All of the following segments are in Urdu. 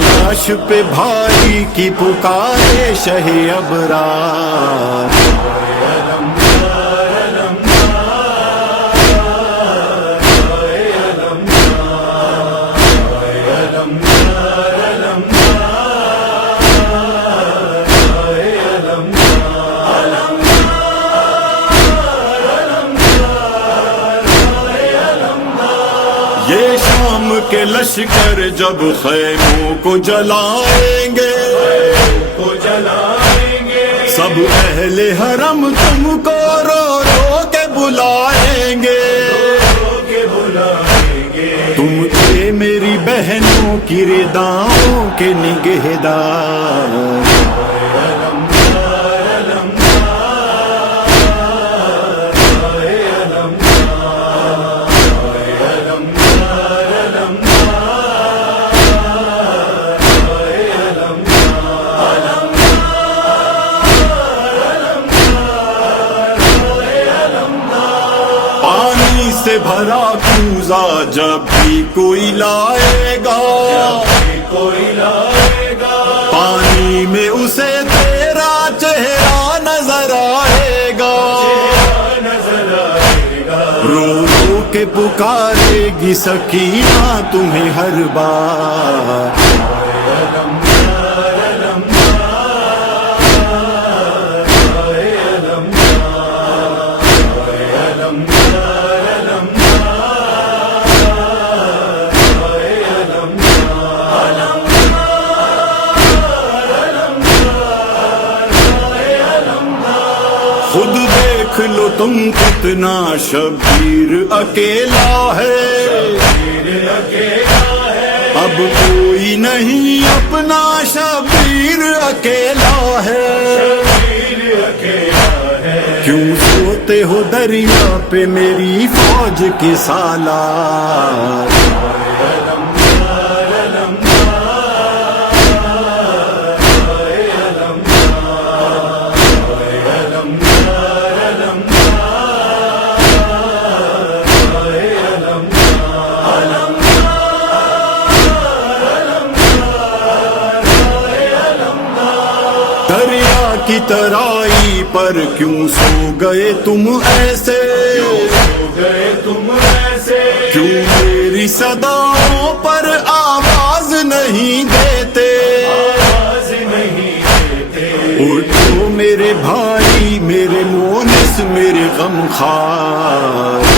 لاش پہ بھائی کی پکارے شہ ابرار. یہ شام کے لشکر جب خیموں کو جلائیں گے سب اہل حرم تم کو رو رو کے بلائیں گے. تم تھے میری بہنوں کی رداؤں کے نگہدار. سے بھرا کوزہ جب بھی کوئی لائے گا پانی میں اسے تیرا چہرہ نظر آئے گا. رو رو کے پکارے گی سکینہ تمہیں ہر بار. خود دیکھ لو تم کتنا شبیر اکیلا ہے. اب کوئی نہیں اپنا شبیر اکیلا ہے. کیوں سوتے ہو دریا پہ میری فوج کے سالار. دریا کی ترائی پر کیوں سو گئے تم ایسے کیوں میری صداؤں پر آواز نہیں دیتے. اٹھو میرے بھائی میرے مونس میرے غمخوار.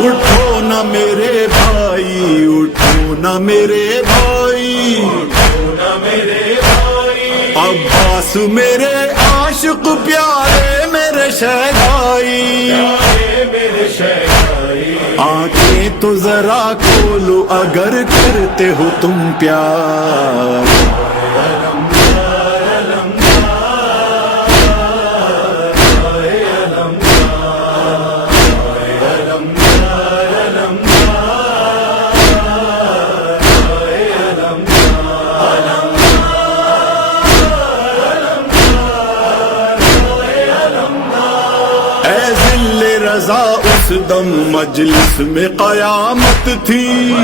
اٹھو نہ میرے بھائی اٹھو نہ میرے بھائی عباس میرے عاشق پیارے میرے شہدائی. آنکھیں تو ذرا کھولو اگر کرتے ہو تم پیار. رضا اس دم مجلس میں قیامت تھی.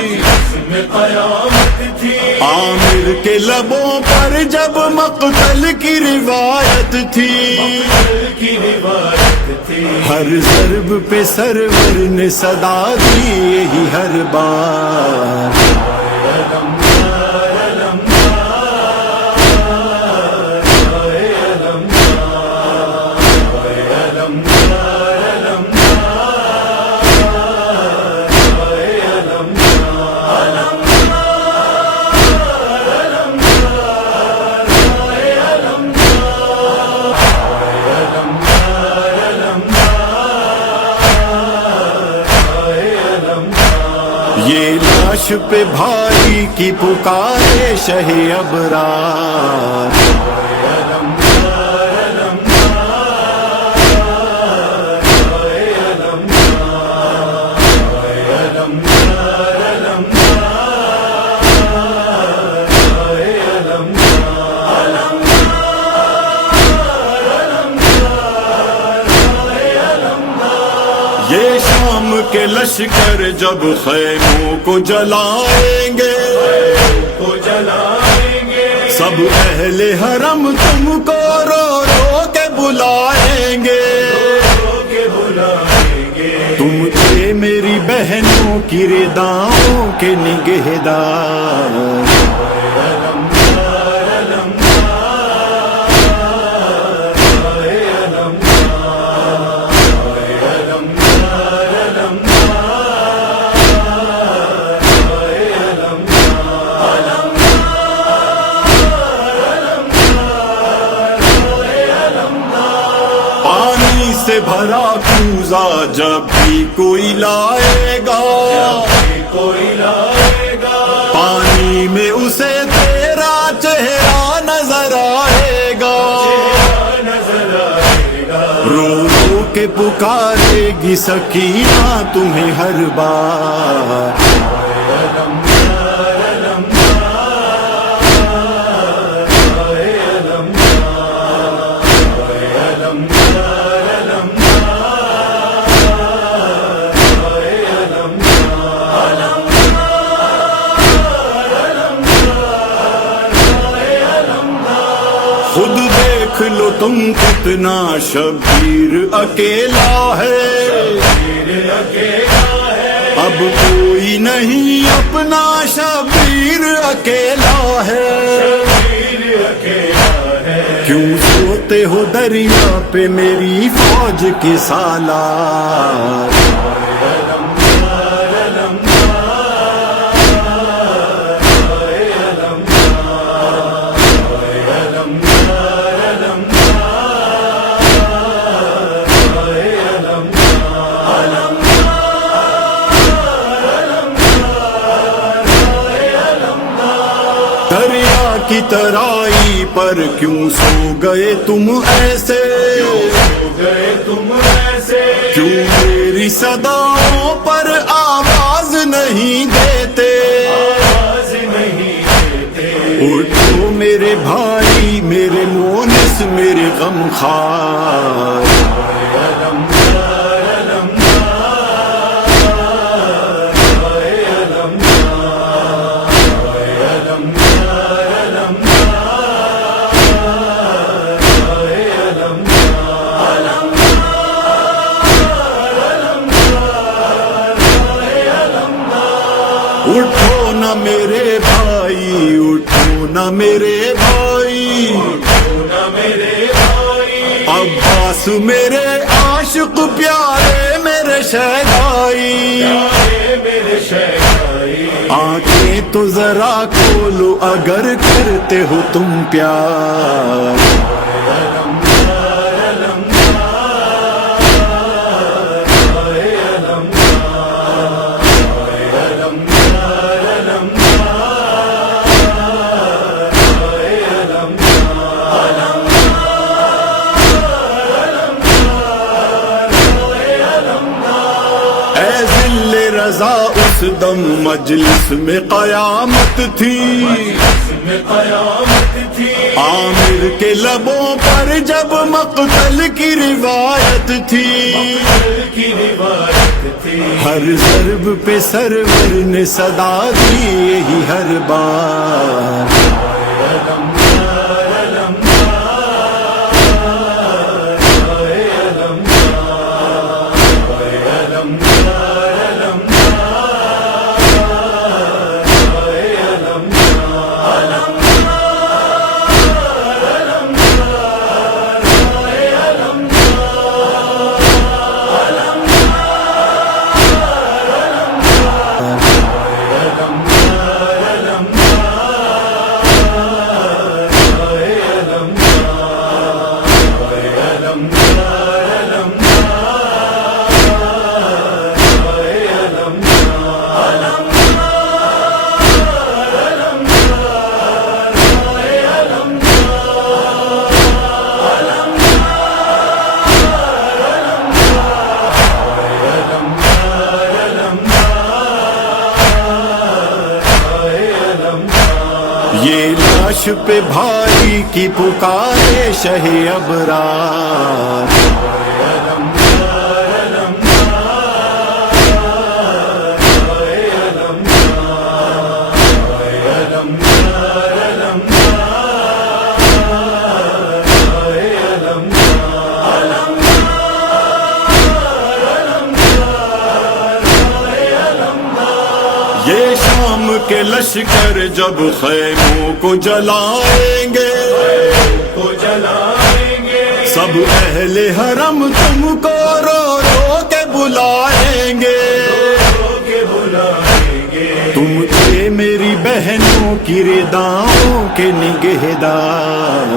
عامر کے لبوں پر جب مقتل کی روایت تھی. ہر ضرب پہ سرور نے صدا دی یہی ہر بار. یہ لاش پہ بھائی کی پکارے شہ ابرار. کے لشکر جب خیموں کو جلائیں گے سب اہل حرم تم کو رو رو کے بلائیں گے تم تھے میری بہنوں کی رداؤں کے نگہدار سے بھرا کوزہ جب بھی کوئی لائے گا پانی میں اسے تیرا چہرہ نظر آئے گا رو رو کے پکارے گی سکینہ تمہیں ہر بار خود دیکھ لو تم کتنا شبیر اکیلا ہے اب کوئی نہیں اپنا شبیر اکیلا ہے کیوں سوتے ہو دریا پہ میری فوج کے سالار دریا کی ترائی پر کیوں سو گئے تم ایسے کیوں میری صداؤں پر آواز نہیں دیتے اٹھو میرے بھائی میرے مونس میرے غمخوار اٹھو نہ میرے بھائی اٹھو نہ میرے بھائی عباس میرے عاشق پیارے میرے شہدائی آنکھیں تو ذرا کھولو اگر کرتے ہو تم پیار رضا اس دم مجلس میں قیامت تھی عامر کے لبوں پر جب مقتل کی روایت تھی ہر ضرب پہ سرور نے صدا دی یہی ہر بار یہ لاش پہ بھائی کی پکارے شہ ابرار یہ شام کے لشکر جب خیموں کو جلائیں گے سب اہل حرم تم کو رو رو کے بلائیں گے تم تھے میری بہنوں کی رداؤں کے نگہدار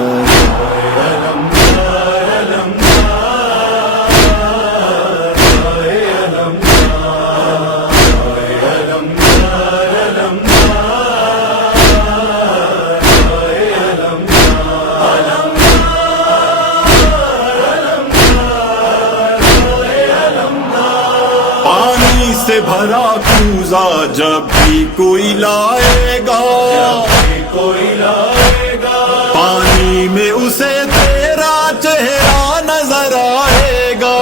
سے بھرا کوزہ جب بھی کوئی لائے گا پانی میں اسے تیرا چہرہ نظر آئے گا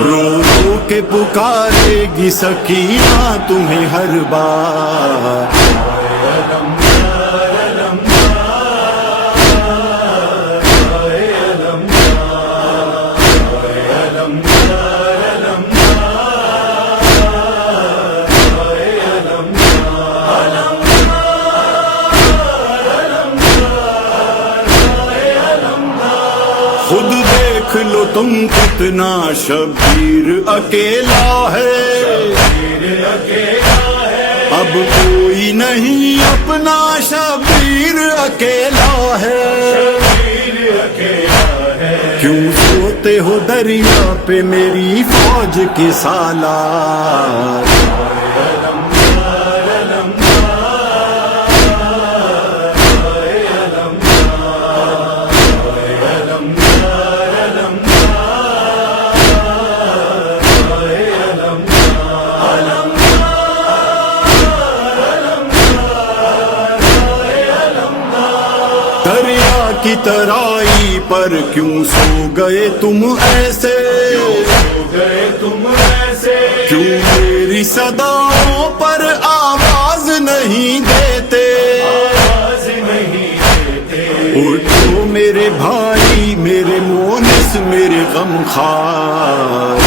رو رو کے پکارے گی سکینہ تمہیں ہر بار خود دیکھ لو تم کتنا شبیر اکیلا ہے اب کوئی نہیں اپنا شبیر اکیلا ہے کیوں سوتے ہو دریا پہ میری فوج کے سالار دریا کی ترائی پر کیوں سو گئے تم ایسے کیوں میری صداؤں پر آواز نہیں دیتے اٹھو میرے بھائی میرے مونس میرے غمخوار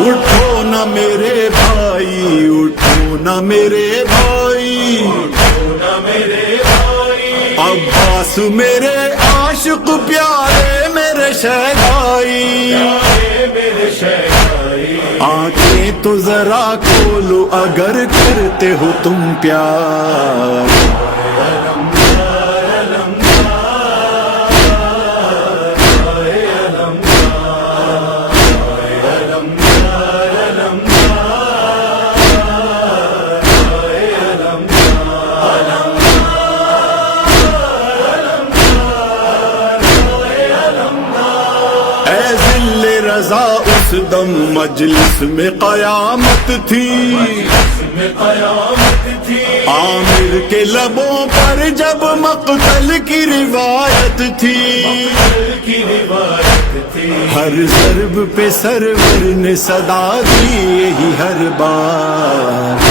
اٹھو نہ میرے بھائی اٹھو نہ میرے بھائی عباس میرے عاشق پیارے میرے شہدائی آنکھیں تو ذرا کھولو اگر کرتے ہو تم پیار رضا اس دم مجلس میں قیامت تھی عامر کے لبوں پر جب مقتل کی روایت تھی ہر ضرب پہ سرور نے صدا دی یہی ہر بار